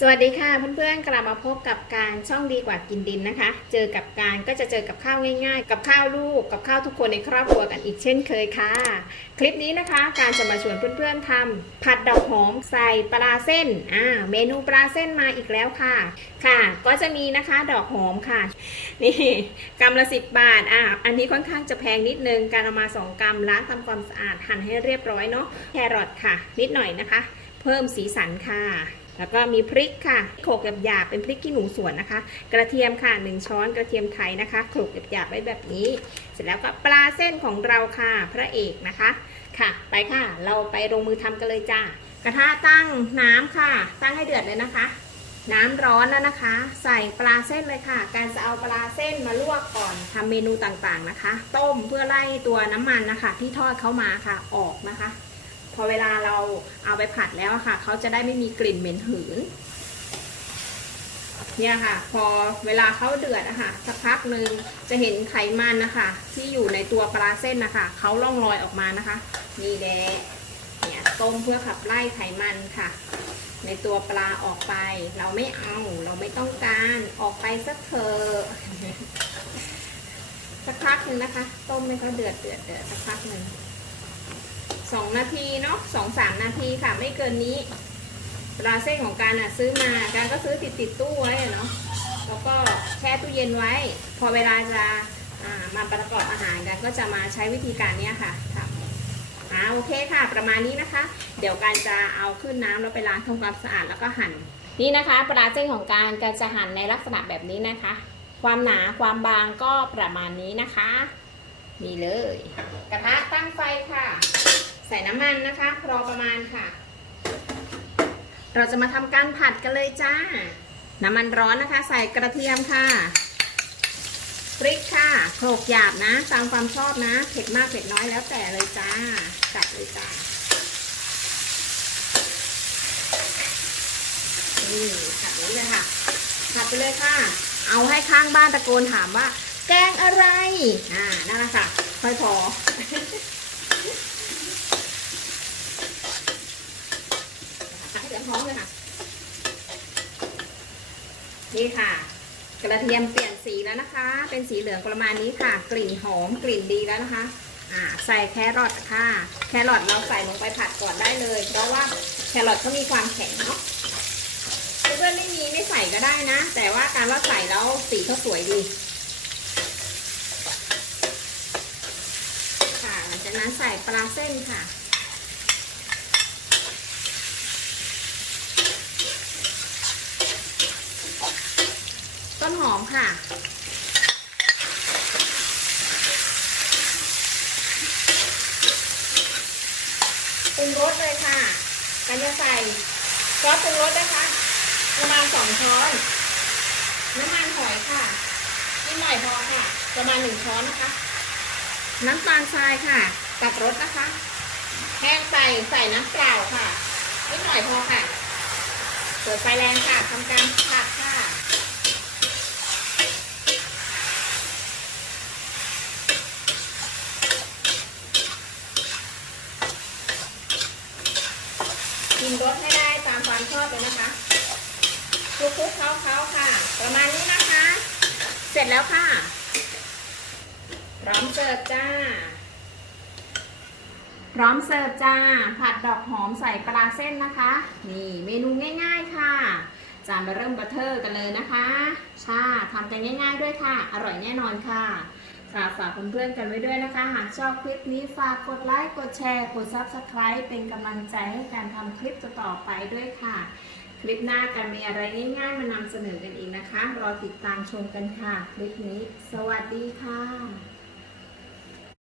สวัสดีค่ะเพื่อนๆกลับมาพบกับการช่องดีกว่ากินดินนะคะ เจอกับการก็จะเจอกับข้าวง่าย ๆ กับข้าวลูกกับข้าวทุกคนในครอบครัวกันอีกเช่นเคยค่ะ คลิปนี้นะคะ การจะมาชวนเพื่อนๆทำผัดดอกหอมใส่ปลาเส้นอ่าเมนูปลาเส้นมาอีกแล้วค่ะ ค่ะ ก็จะมีนะคะดอกหอมค่ะนี่กำละสิบบาทอะอันนี้ค่อนข้างจะแพงนิดนึงการเอามาสองกำล้างทำความสะอาดหั่นให้เรียบร้อยเนาะแครอทค่ะ นิดหน่อยนะคะ เพิ่มสีสันค่ะ แล้วก็มีพริกค่ะโขลกหยาบๆเป็นพริกขี้หนูสวนนะคะ กระเทียมค่ะ 1 ช้อนกระเทียมไทยนะคะโขลกหยาบๆไว้แบบนี้ เสร็จแล้วก็ปลาเส้นของเราค่ะพระเอกนะคะค่ะ ไปค่ะ เราไปลงมือทำกันเลยจ้ากระทะตั้งน้ำค่ะ ตั้งให้เดือดเลยนะคะ น้ำร้อนแล้วนะคะ ใส่ปลาเส้นเลยค่ะ การจะเอาปลาเส้นมาลวกก่อนทำเมนูต่างๆนะคะ ต้มเพื่อไล่ตัวน้ำมันนะคะ ที่ทอดเข้ามาค่ะออกนะคะ อเวลาเราเอาไปผัดแล้วค่ะ เขาจะได้ไม่มีกลิ่นเหม็นหืน เนี่ยค่ะ พอเวลาเขาเดือดอะค่ะสักพักหนึ่งจะเห็นไขมันนะคะ ที่อยู่ในตัวปลาเส้นนะคะเขาล่องลอยออกมานะคะนี่แดะเนี่ยต้มเพื่อขับไล่ไขมันค่ะ ในตัวปลาออกไป เราไม่เอาเราไม่ต้องการออกไปสักเถอะสักพักหนึ่งนะคะ ต้มให้เขาเดือดเดือดเดือดสักพักหนึ่ง สองนาทีเนาะสองสามนาทีค่ะ ไม่เกินนี้ปลาเส้นของการอะซื้อมาการก็ซื้อติดติดตู้ไว้อะเนาะแล้วก็แช่ตู้เย็นไว้ พอเวลาจะมาประกอบอาหารกันก็จะมาใช้วิธีการนี้ค่ะทำอ่าโอเคค่ะ ประมาณนี้นะคะ เดี๋ยวการจะเอาขึ้นน้ำแล้วไปล้างทำความสะอาดแล้วก็หั่นนี่นะคะ ปลาเส้นของการการจะหั่นในลักษณะแบบนี้นะคะ ความหนาความบางก็ประมาณนี้นะคะนี่เลย กระทะตั้งไฟค่ะ ใส่น้ำมันนะคะรอประมาณค่ะ เราจะมาทำการผัดกันเลยจ้า น้ำมันร้อนนะคะ ใส่กระเทียมค่ะพริกค่ะโขลกหยาบนะตามความชอบนะ เผ็ดมากเผ็ดน้อยแล้วแต่เลยจ้าจัดเลยจ้านี่ผัดนี้เลยค่ะผัดไปเลยค่ะ เอาให้ข้างบ้านตะโกนถามว่า แกงอะไร อ่านั่นแหละค่ะค่อยพอ ให้องหอมเลยค่ะ นี่ค่ะ กระเทียมเปลี่ยนสีแล้วนะคะ เป็นสีเหลืองประมาณนี้ค่ะ กลิ่นหอมกลิ่นดีแล้วนะคะ อ่า ใส่แครอทค่ะ แครอทเราใส่ลงไปผัดก่อนได้เลย เพราะว่าแครอทเขามีความแข็งเนาะเพื่อนๆไม่มีไม่ใส่ก็ได้นะ แต่ว่าการว่าใส่แล้วสีเขาสวยดีค่ะหลังจากนั้นใส่ปลาเส้นค่ะ ต้นหอ มค่ะ ปรุงรสเลยค่ะกันจะใส่ซอสปรุงรสนะคะ ประมาณสองช้อน น้ำมันหอยค่ะนิดหน่อยพอค่ะ ประมาณหนึ่งช้อนนะคะ น้ำตาลทรายค่ะตัดรสนะคะ แห้งใส่ใส่น้ำเปล่าค่ะนิดหน่อยพอค่ะเปิดไฟแรงค่ะทำการผัดค่ะ กินรสให้ได้ตามความชอบเลยนะคะคลุกๆเขาๆค่ะ ประมาณนี้นะคะ เสร็จแล้วค่ะ พร้อมเสิร์ฟจ้า พร้อมเสิร์ฟจ้า ผัดดอกหอมใส่ปลาเส้นนะคะ นี่เมนูง่ายๆค่ะ จานมาเริ่มบัตเทอร์กันเลยนะคะชาทำกันง่ายๆด้วยค่ะ อร่อยแน่นอนค่ะ ค่ะฝากเพื่อนๆกันไว้ด้วยนะคะ หากชอบคลิปนี้ฝากกดไลค์กดแชร์ กด Subscribe เป็นกำลังใจให้การทำคลิปต่อๆไปด้วยค่ะ คลิปหน้ากันมีอะไรง่ายๆมานำเสนอกันอีกนะคะ รอติดตามชมกันค่ะ คลิปนี้ สวัสดีค่ะ